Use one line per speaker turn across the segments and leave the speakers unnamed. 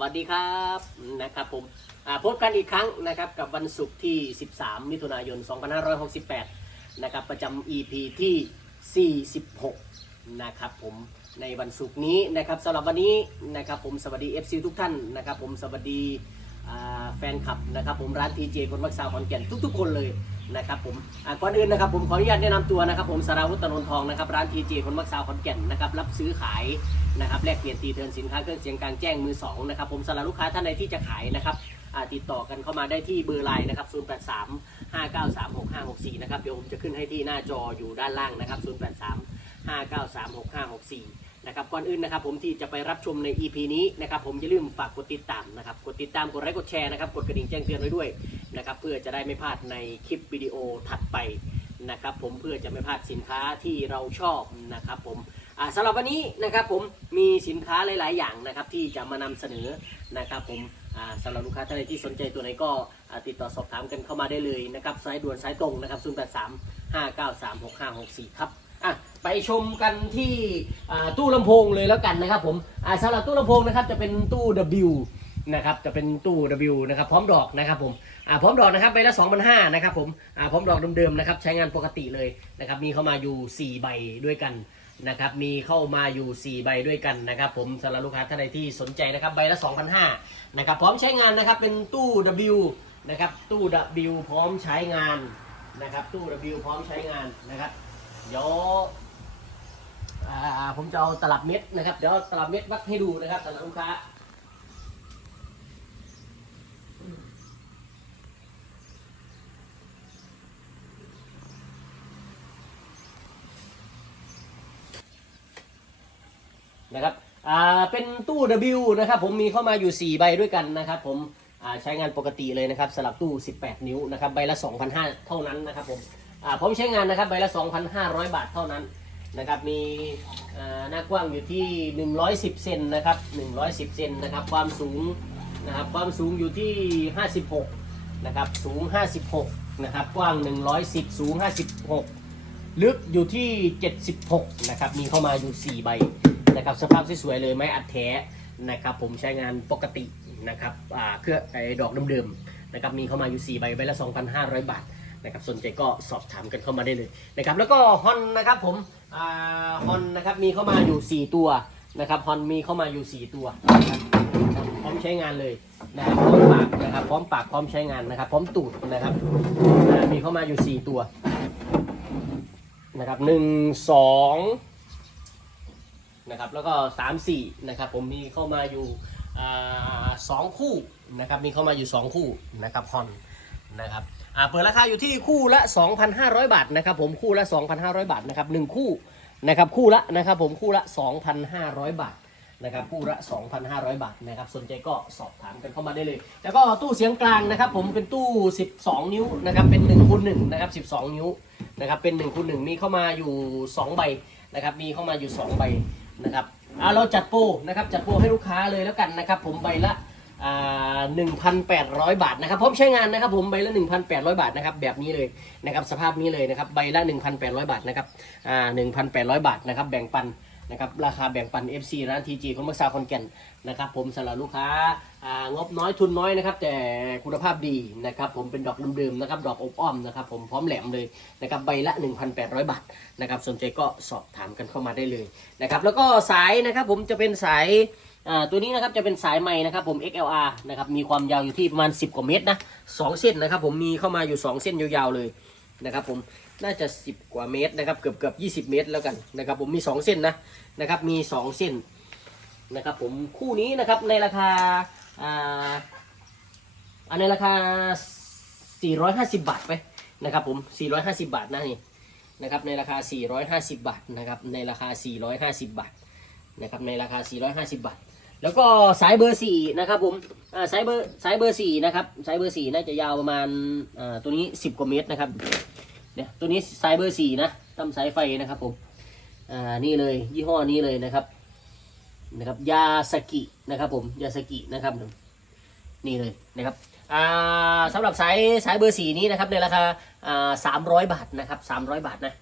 วัสดีครับนะครับผมพบกันอีกครั้งนะครับกับวันศุกร์ที่ 13 มิถุนายน 2568 นะครับประจำ EP ที่ 46 นะครับผมในวันศุกร์นี้นะครับสำหรับวันนี้นะครับผมสวัสดี FC ทุกท่านนะครับผมสวัสดีแฟนคลับนะครับผมร้านทีเจคนมักสาวขอนแก่นทุก ๆ คนเลยนะครับผมก่อนอื่นนะครับผมขออนุญาตแนะนำตัวนะครับผมสราวุฒิตนนทองนะครับร้านทีเจคนมักสาวขอนแก่นนะครับรับซื้อขาย นะครับแลกเปลี่ยนตีเทินสินค้าเครื่องเสียงกลางแจ้งมือสองนะครับผมสำหรับลูกค้าท่านใดที่จะขายนะครับติดต่อกันเข้ามาได้ที่เบอร์ไลน์นะครับ 083 5936564 นะครับ เดี๋ยวผมจะขึ้นให้ที่หน้าจออยู่ด้านล่างนะครับ 083 5936564 นะครับ ก่อนอื่นนะครับผมที่จะไปรับชมใน EP นี้นะครับ ผมอย่าลืมฝากกดติดตามนะครับ กดติดตาม กดไลค์ กดแชร์นะครับ กดกระดิ่งแจ้งเตือนไว้ด้วยนะครับ เพื่อจะได้ไม่พลาดในคลิปวิดีโอถัดไปนะครับ ผมเพื่อจะไม่พลาดสินค้าที่เราชอบนะครับผม สำหรับวันนี้นะครับผมมีสินค้าหลาย ๆ อย่างนะครับที่จะมานำเสนอนะครับผมสำหรับลูกค้าท่านใดที่สนใจตัวไหนก็ติดต่อสอบถามกันเข้ามาได้เลยนะครับสายด่วนสายตรงนะครับ083 593 6564ครับอะไปชมกันที่ตู้ลำโพงเลยแล้วกันนะครับผมอ่าสำหรับตู้ลำโพงนะครับจะเป็นตู้ W นะครับจะเป็นตู้ W นะครับพร้อมดอกนะครับผมพร้อมดอกนะครับใบละ2,500นะครับผมพร้อมดอกเดิมๆนะครับใช้งานปกติเลยนะครับมีเข้ามาอยู่ 4 ใบด้วยกัน นะครับมีเข้ามาอยู่ 4 ใบด้วยกันนะครับ ผมสำหรับลูกค้าท่านใดที่สนใจนะครับใบละ2,500นะครับพร้อมใช้งานนะครับเป็นตู้ W นะครับตู้ W พร้อมใช้งานนะครับตู้ W พร้อมใช้งานนะครับเดี๋ยวอ่าผมจะเอาตลับเม็ดนะครับเดี๋ยวตลับเม็ดวัดให้ดูนะครับสำหรับลูกค้า นะครับอ่าเป็นตู้ W นะครับผมมีเข้ามาอยู่ 4 ใบด้วยกันนะครับผมอ่าใช้งานปกติเลยนะครับสำหรับตู้ 18 นิ้วนะครับใบละ 2,500 เท่านั้นนะครับผมอ่าผมใช้งานนะครับใบละ 2,500 บาทเท่านั้นนะครับมีอ่าหน้ากว้างอยู่ที่ 110 เซนนะครับ 110 เซนนะครับความสูงนะครับความสูงอยู่ที่ 56 นะครับสูง 56 นะครับกว้าง 110 สูง 56 ลึกอยู่ที่ 76 นะครับมีเข้ามาอยู่ 4 ใบ นะครับสภาพสวยๆเลยไม้อัดแท้นะครับผมใช้งานปกตินะครับอ่าเครื่องไอ้ดอกเดิมๆนะครับมีเข้ามาอยู่ 4 ใบใบละ 2,500 บาทนะครับสนใจก็สอบถามกันเข้ามาได้เลยนะครับแล้วก็ฮอนนะครับผมอ่าฮอนนะครับมีเข้ามาอยู่ 4 ตัวนะครับฮอนมีเข้ามาอยู่ 4 ตัวพร้อมใช้งานเลยนะครับพร้อมปากนะครับพร้อมปากพร้อมใช้งานนะครับ พร้อมตูดนะครับมีเข้ามาอยู่ 4 ตัวนะครับหนึ่งสอง นะครับแล้วก็สามสี่นะครับผมมีเข้ามาอยู่สองคู่นะครับมีเข้ามาอยู่สองคู่นะครับฮอนนะครับอ่าเปิดราคาอยู่ที่คู่ละ 2,500 บาทนะครับผมคู่ละ 2,500 บาทนะครับหนึ่งคู่นะครับคู่ละนะครับผมคู่ละ 2,500 บาทนะครับคู่ละ 2,500 บาทนะครับสนใจก็สอบถามกันเข้ามาได้เลย แล้วก็ตู้เสียงกลางนะครับผมเป็นตู้ 12 นิ้วนะครับเป็น1คูณ1นะครับ 12 นิ้วนะครับเป็น1คูณ1มีเข้ามาอยู่ 2 ใบนะครับมีเข้ามาอยู่ 2 ใบ นะครับอ่าเราจัดโปรนะครับจัดโปรให้ลูกค้าเลยแล้วกันนะครับ ผมใบละอ่า1,800 บาทนะครับพร้อมใช้งานนะครับผมใบละ 1,800 บาทนะครับแบบนี้เลยนะครับสภาพนี้เลยนะครับใบละ 1,800 บาทนะครับอ่า1,800 บาทนะครับแบ่งปัน นะครับราคาแบ่งปัน FC ร้าน TG คนมักซาคอนแก่นนะครับผมสำหรับลูกค้าางบน้อยทุนน้อยนะครับแต่คุณภาพดีนะครับผมเป็นดอกเดิมๆนะครับดอกอบอ้อมนะครับผมพร้อมแหลมเลยนะครับใบละ 1,800 บาทนะครับสนใจก็สอบถามกันเข้ามาได้เลยนะครับแล้วก็สายนะครับผมจะเป็นสายตัวนี้นะครับจะเป็นสายใหม่นะครับผม XLR นะครับมีความยาวอยู่ที่ประมาณ 10 กว่าเมตรนะสองเส้นนะครับผมมีเข้ามาอยู่ 2 เส้นยาวๆเลย นะครับผมน่าจะ 10 กว่าเมตรนะครับเกือบเกือบ20 เมตรแล้วกันนะครับผมมี 2 เส้นนะนะครับมี 2 เส้นนะครับผมคู่นี้นะครับในราคาอ่าอันในราคา 450 บาทไปนะครับผม450 บาทนะนี่นะครับในราคา 450 บาทนะครับในราคา 450 บาทนะครับในราคา 450 บาท แล้วก็สายเบอร์สี่นะครับผมสายเบอร์สายเบอร์สี่นะครับสายเบอร์สี่น่าจะยาวประมาณตัวนี้10กว่าเมตรนะครับเนี่ยตัวนี้สายเบอร์สี่นะตำสายไฟนะครับผมอ่านี่เลยยี่ห้อนี้เลยนะครับนะครับยาสกินะครับผมยาสกินะครับนี่เลยนะครับอ่าสำหรับสายสายเบอร์สี่นี้นะครับในราคาอ่าสามร้อยบาทนะครับสามร้อยบาทนะ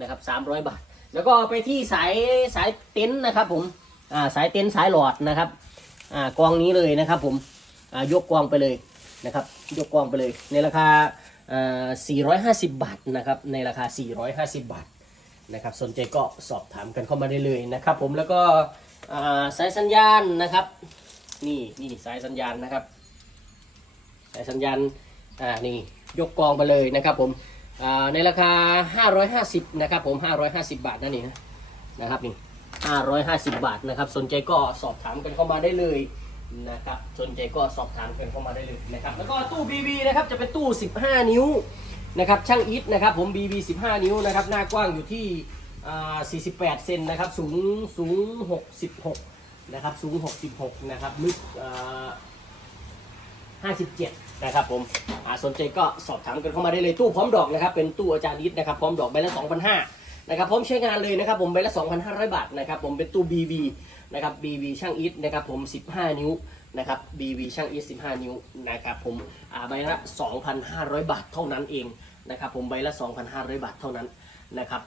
นะครับสามร้อยบาท แล้วก็ไปที่สายสายเต็นท์นะครับผม สายเต็นสายหลอดนะครับอกองนี้เลยนะครับผมยกกองไปเลยนะครับยกกองไปเลยในราคา 450 บาทนะครับในราคา 450 บาทนะครับสนใจก็สอบถามกันเข้ามาได้เลยนะครับผมแล้วก็สายสัญญาณนะครับนี่นี่สายสัญญาณนะครับ สายสัญญาณอ่านี่ยกกองไปเลยนะครับผมในราคา 550 นะครับผม 550 บาทนั่นเองนะครับนี่ 550 บาทนะครับ สนใจก็สอบถามกันเข้ามาได้เลยนะครับสนใจก็สอบถามกันเข้ามาได้เลยนะครับ แล้วก็ตู้ BB นะครับจะเป็นตู้ 15 นิ้วนะครับช่างอีทนะครับผม BB 15 นิ้วนะครับหน้ากว้างอยู่ที่ 48 เซนนะครับสูงสูง 66 นะครับสูง 66 นะครับลึก57 นะครับผมสนใจก็สอบถามกันเข้ามาได้เลยตู้พร้อมดอกนะครับเป็นตู้อาจารย์นิดนะครับพร้อมดอกใบละ2,500 นะครับพร้อมใช้งานเลยนะครับผมใบละ 2,500 บาทนะครับผมเป็นตู้ BB นะครับ BB ช่างอีทนะครับผม 15 นิ้วนะครับ BB ช่างอีท15 นิ้วนะครับผมใบละ 2,500 บาทเท่านั้นเองนะครับผมใบละ 2,500 บาทเท่านั้นนะครับ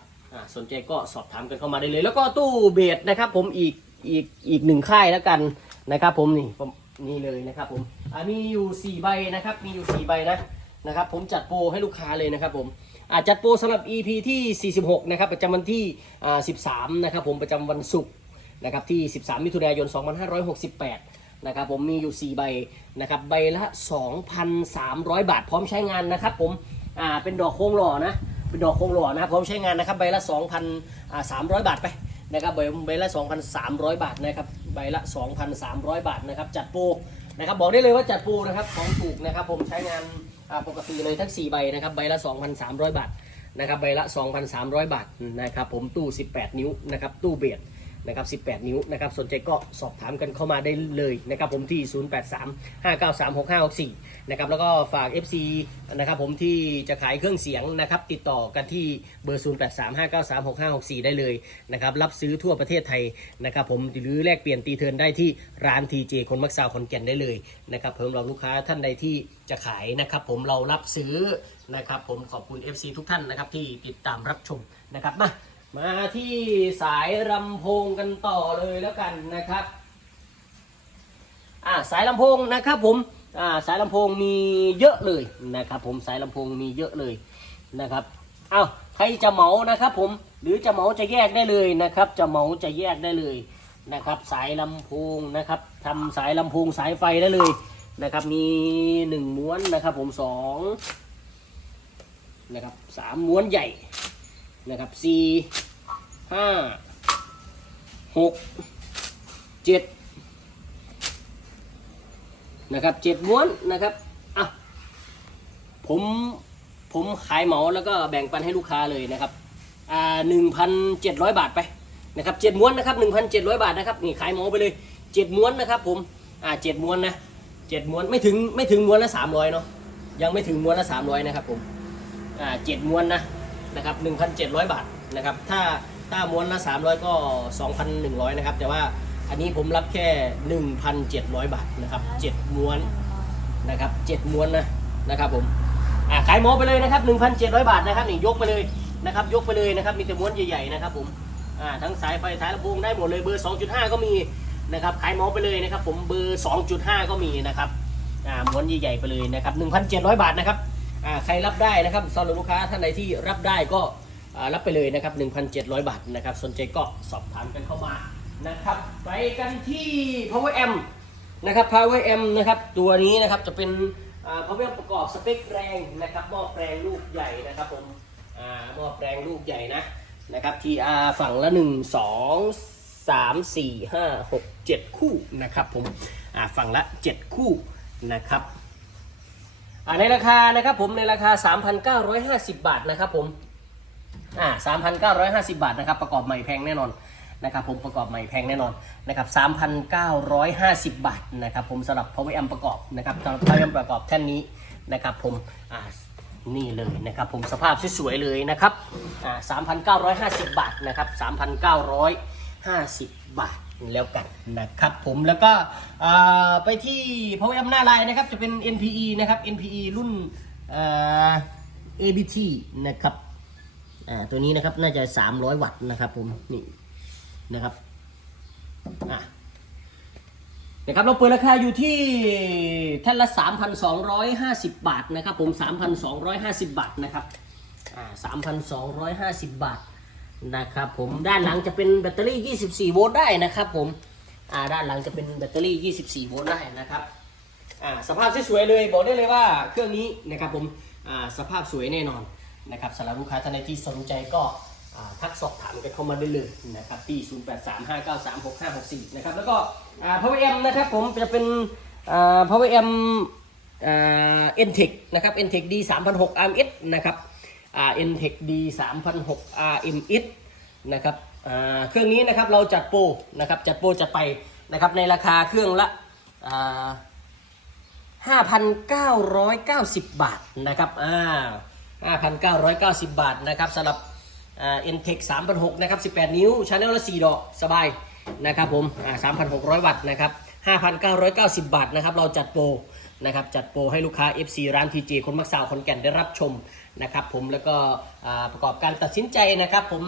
สนใจก็สอบถามกันเข้ามาได้เลย แล้วก็ตู้เบสนะครับผมอีกอีกอีกหนึ่งค่ายแล้วกันนะครับผมนี่นี่เลยนะครับผมมีอยู่ 4 ใบนะครับมีอยู่ 4 ใบนะ นะครับผมจัดโปรให้ลูกค้าเลยนะครับผมอาจัดโปรสำหรับ EP ที่ 46 นะครับ ประจำวันที่ 13 นะครับผมประจำวันศุกร์นะครับที่ 13 มิถุนายน 2568 นะครับผมมีอยู่ 4 ใบนะครับใบละ 2,300 บาท พร้อมใช้งานนะครับผมอ่าเป็นดอกโค้งหล่อนะเป็นดอกโค้งหล่อนะพร้อมใช้งานนะครับใบละ 2,300 บาทไปนะครับใบละ 2,300 บาทนะครับใบละ 2,300 บาทนะครับจัดโปร นะครับบอกได้เลยว่าจัดโปรนะครับของถูกนะครับผมใช้งานปกติเลยทั้ง 4 ใบนะครับใบละ 2,300 บาทนะครับใบละ 2,300 บาทนะครับผมตู้ 18 นิ้วนะครับตู้เบียด นะครับ 18 นิ้วนะครับสนใจก็สอบถามกันเข้ามาได้เลยนะครับผมที่ 0835936564 นะครับแล้วก็ฝาก FC นะครับผมที่จะขายเครื่องเสียงนะครับติดต่อกันที่เบอร์ 0835936564 ได้เลยนะครับรับซื้อทั่วประเทศไทยนะครับผมหรือแลกเปลี่ยนตีเทินได้ที่ร้าน TJ คนมักซาวขอนแก่นได้เลยนะครับเพิ่มเราลูกค้าท่านใดที่จะขายนะครับผมเรารับซื้อนะครับผมขอบคุณ FC ทุกท่านนะครับที่ติดตามรับชมนะครับมา มาที่สายลำโพงกันต่อเลยแล้วกันนะครับอ่าสายลำโพงนะครับผมอ่าสายลำโพงมีเยอะเลยนะครับผมสายลำโพงมีเยอะเลยนะครับเอาใครจะเหมานะครับผมหรือจะเหมาจะแยกได้เลยนะครับ จะเหมาจะแยกได้เลยนะครับ สายลำโพงนะครับทำสายลำโพงสายไฟได้เลยนะครับ มีหนึ่งม้วนนะครับผมสองนะครับสามม้วนใหญ่ นะครับสี่ห้าหกเจ็ดนะครับเจ็ดม้วนนะครับอะผมผมขายเหมาแล้วก็แบ่งปันให้ลูกค้าเลยนะครับอ่าหนึ่งพันเจ็ดร้อยบาทไปนะครับเจ็ดม้วนนะครับหนึ่งพันเจ็ดร้อยบาทนะครับนี่ขายเหมาไปเลยเจ็ดม้วนนะครับผมอ่าเจ็ดม้วนนะเจ็ดม้วนไม่ถึงไม่ถึงม้วนละสามร้อยเนาะยังไม่ถึงม้วนละสามร้อยนะครับผมอ่าเจ็ดม้วนนะ นะครับหนึ่งพันเจ็ดร้อยบาทนะครับถ้าถ้าม้วนละสามร้อยก็สองพันหนึ่งร้อยนะครับ แต่ว่าอันนี้ผมรับแค่หนึ่งพันเจ็ดร้อยบาทนะครับเจ็ดม้วนนะครับเจ็ดม้วนนะนะครับผมอ่าขายหมอไปเลยนะครับหนึ่งพันเจ็ดร้อยบาทนะครับนี่ยกไปเลยนะครับยกไปเลยนะครับมีแต่ม้วนใหญ่ๆนะครับผมอ่าทั้งสายไฟสายลำโพงได้หมดเลยเบอร์ 2.5 ก็มีนะครับขายหมอไปเลยนะครับ ผมเบอร์ 2.5 ก็มีนะครับอ่าม้วนใหญ่ๆไปเลยนะครับ 1,700 บาทนะครับ ใครรับได้นะครับสำหรับลูกค้าท่านใดที่รับได้ก็รับไปเลยนะครับ 1,700 บาทนะครับ สนใจก็สอบถามกันเข้ามานะครับ ไปกันที่ power amp นะครับ power amp นะครับ ตัวนี้นะครับจะเป็น power amp ประกอบสเปคแรงนะครับหม้อแปลงลูกใหญ่นะครับผมอ่าหม้อแปลงลูกใหญ่นะนะครับ TR ฝั่งละ 1 2 3 4 5 6 7 คู่นะครับผมฝั่งละ 7 คู่นะครับ ในราคานะครับผมในราคา 3,950 บาทนะครับผมอ่า3,950 บาทนะครับประกอบใหม่แพงแน่นอนนะครับผมประกอบใหม่แพงแน่นอนนะครับ3,950 บาทนะครับผมสำหรับ power amp ประกอบนะครับสำหรับ power amp ประกอบแท่นนี้นะครับผมอ่านี่เลยนะครับผมสภาพสวยๆเลยนะครับอ่า3,950 บาทนะครับ3,950 บาท แล้วกันนะครับผมแล้วก็ไปที่ power amp หน้าลายนะครับจะเป็น NPE นะครับ NPE รุ่น ABT นะครับตัวนี้นะครับน่าจะ 300 วัตต์นะครับผมนี่นะครับอะนะครับเราเปิดราคาอยู่ที่ท่านละ 3,250 บาทนะครับผม 3,250 บาทนะครับอ่า3,250 บาท นะครับผมด้านหลังจะเป็นแบตเตอรี่ 24 โวลต์ได้นะครับผมอ่าด้านหลังจะเป็นแบตเตอรี่ 24 โวลต์ได้นะครับอ่าสภาพสวยๆเลยบอกได้เลยว่าเครื่องนี้นะครับผมอ่าสภาพสวยแน่นอนนะครับสำหรับลูกค้าท่านใดที่สนใจก็อ่าทักสอบถามกันเข้ามาได้เลยนะครับที่ 0835936564 นะครับแล้วก็อ่า Power M นะครับผมจะเป็นอ่า Power M อ่า Entech นะครับ Entech D 3006 RMS นะครับ อ่า Entech D 3006 RMS นะครับเครื่องนี้นะครับเราจัดโปรนะครับจัดโปรจัดไปนะครับในราคาเครื่องละอ่า5,990 บาทนะครับอ่า5,990 บาทนะครับสำหรับเอ่า Entech 3,600นะครับ18นิ้วชาแนลละ4ดอกสบายนะครับผมอ่า3,600วัตต์นะครับ5,990บาทนะครับเราจัดโปรนะครับจัดโปรให้ลูกค้า FC ร้าน TJ คนมักสาวคนแก่นได้รับชม นะครับผมแล้วก็ประกอบการตัดสินใจนะครับผม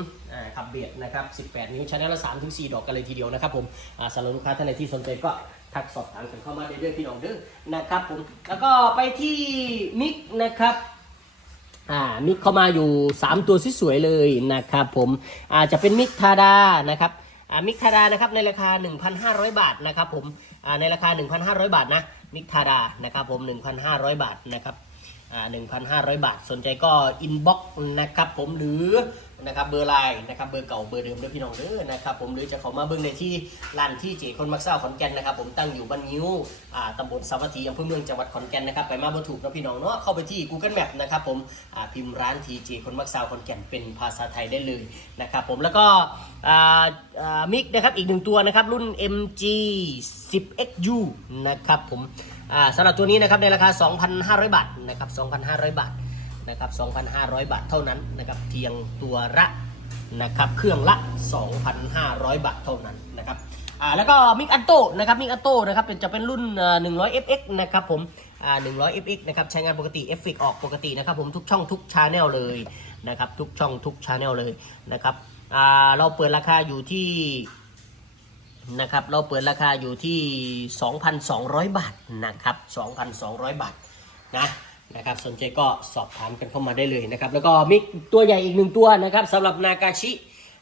ขับเบียดนะครับ 18 นิ้วชาแนลละ3ถึง4ดอกกันเลยทีเดียวนะครับผมสำหรับลูกค้าท่านใดที่สนใจก็ทักสอบถามกันเข้ามาได้เรื่อยๆพี่น้องเด้อนะครับผมแล้วก็ไปที่มิกนะครับอ่ามิกเข้ามาอยู่ 3 ตัวสวยๆเลยนะครับผมอาจจะเป็นมิกทาดานะครับมิกทาดานะครับในราคา 1,500 บาทนะครับผมในราคา 1,500 บาทนะมิกทาดานะครับผม 1,500 บาทนะครับ 1,500 บาท สนใจก็อินบ็อกซ์นะครับผมหรือนะครับเบอร์ไลน์นะครับเบอร์เก่าเบอร์เดิมด้วยพี่น้องเด้อนะครับผมหรือจะเข้ามาเบิ่งในที่ร้านที่เจคนมักเศร้าขอนแก่นนะครับผมตั้งอยู่บ้านนิ้วอ่าตำบลสาวัตถีอำเภอเมืองจังหวัดขอนแก่นนะครับไปมาบ่ถูกนะพี่น้องเนาะเข้าไปที่ Google Map นะครับผมอ่าพิมพ์ร้านทีเจคนมักเศร้าขอนแก่นเป็นภาษาไทยได้เลยนะครับผมแล้วก็อ่าอ่ามิกนะครับอีกหนึ่งตัวนะครับรุ่น MG 10XU นะครับผม สำหรับตัวนี้นะครับในราคา 2,500 บาทนะครับ 2,500 บาทนะครับ 2,500 บาทเท่านั้นนะครับเพียงตัวละนะครับเครื่องละ 2,500 บาทเท่านั้นนะครับอ่าแล้วก็มิกอัตโตนะครับมิกอัตโตนะครับเป็นจะเป็นรุ่น 100 FX นะครับผมอ่า100 FX นะครับใช้งานปกติเอฟเฟกออกปกตินะครับผมทุกช่องทุกชาแนลเลยนะครับทุกช่องทุกชาแนลเลยนะครับอ่าเราเปิดราคาอยู่ที่ นะครับเราเปิดราคาอยู่ที่ 2,200 บาทนะครับ 2,200 บาทนะนะครับสนใจก็สอบถามกันเข้ามาได้เลยนะครับ แล้วก็มิกตัวใหญ่อีกหนึ่งตัวนะครับสำหรับนากาชิ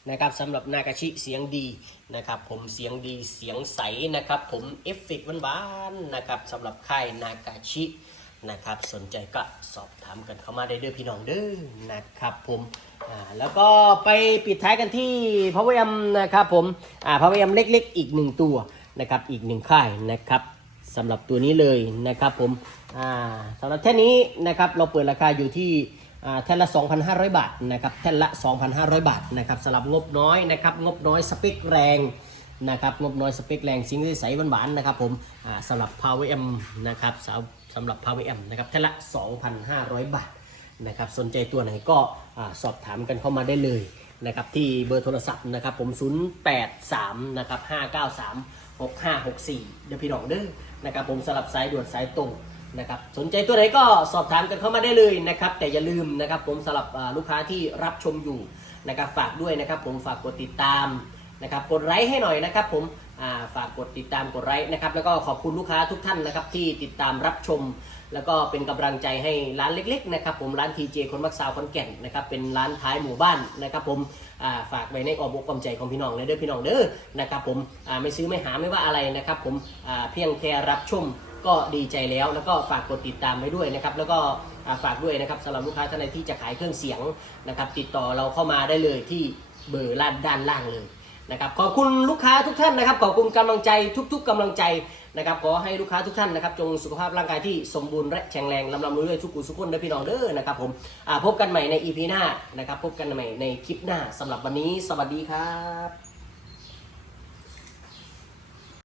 นะครับสำหรับนากาชิเสียงดีนะครับผมเสียงดีเสียงใสนะครับผมเอฟเฟกต์หวานๆนะครับสำหรับค่ายนากาชิ นะครับ สนใจก็สอบถามกันเข้ามาได้เด้อพี่น้องเด้อนะครับผมแล้วก็ไปปิดท้ายกันที่พาวเวอร์นะครับผมพาวเวอร์เล็กๆ อีกหนึ่งตัวนะครับอีกหนึ่งค่ายนะครับสำหรับตัวนี้เลยนะครับผมสำหรับแท่นนี้นะครับเราเปิดราคาอยู่ที่แท่นละ 2,500 บาทนะครับแท่นละ 2,500 บาทนะครับสำหรับงบน้อยนะครับงบน้อยสเปคแรงนะครับงบน้อยสเปคแรงซิงใสๆหวานๆนะครับผมสำหรับ Power M นะครับสำ สำหรับ Power M นะครับแท่นละ 2,500 บาทนะครับสนใจตัวไหนก็สอบถามกันเข้ามาได้เลยนะครับที่เบอร์โทรศัพท์นะครับผม 083 นะครับ 593 6564 เดี๋ยวพี่น้องเด้อนะครับผมสลับสายด่วนสายตรงนะครับสนใจตัวไหนก็สอบถามกันเข้ามาได้เลยนะครับแต่อย่าลืมนะครับผมสำหรับลูกค้าที่รับชมอยู่นะครับฝากด้วยนะครับผมฝากกดติดตามนะครับกดไลค์ให้หน่อยนะครับผม ฝากกดติดตามกดไลค์นะครับแล้วก็ขอบคุณลูกค้าทุกท่านนะครับที่ติดตามรับชม แล้วก็เป็นกำลังใจให้ร้านเล็กๆนะครับผมร้านทีเจคนมักสาวคอนแก่นนะครับเป็นร้านท้ายหมู่บ้านนะครับผมาฝากไว้ในอ้อกอ้อมใจของพี่น้องเลยเด้อพี่น้องเด้อนะครับผมไม่ซื้อไม่หาไม่ว่าอะไรนะครับผมเพียงแค่รับชมก็ดีใจแล้วแล้วก็ฝากกดติดตามไว้ด้วยนะครับแล้วก็าฝากด้วยนะครับสำหรับลูกค้าท่านใดที่จะขายเครื่องเสียงนะครับติดต่อเราเข้ามาได้เลยที่เบอร์ด้านด้านล่างเลย นะครับขอบคุณลูกค้าทุกท่านนะครับ ขอบคุณกำลังใจทุก ๆกำลังใจนะครับขอให้ลูกค้าทุกท่านนะครับจงสุขภาพร่างกายที่สมบูรณ์และแข็งแรงลำลำรวยๆทุกกุสุขคนเด้อพี่น้องเด้อนะครับผมพบกันใหม่ในอีพีหน้านะครับพบกันใหม่ในคลิปหน้าสำหรับวันนี้ สวัสดีครับ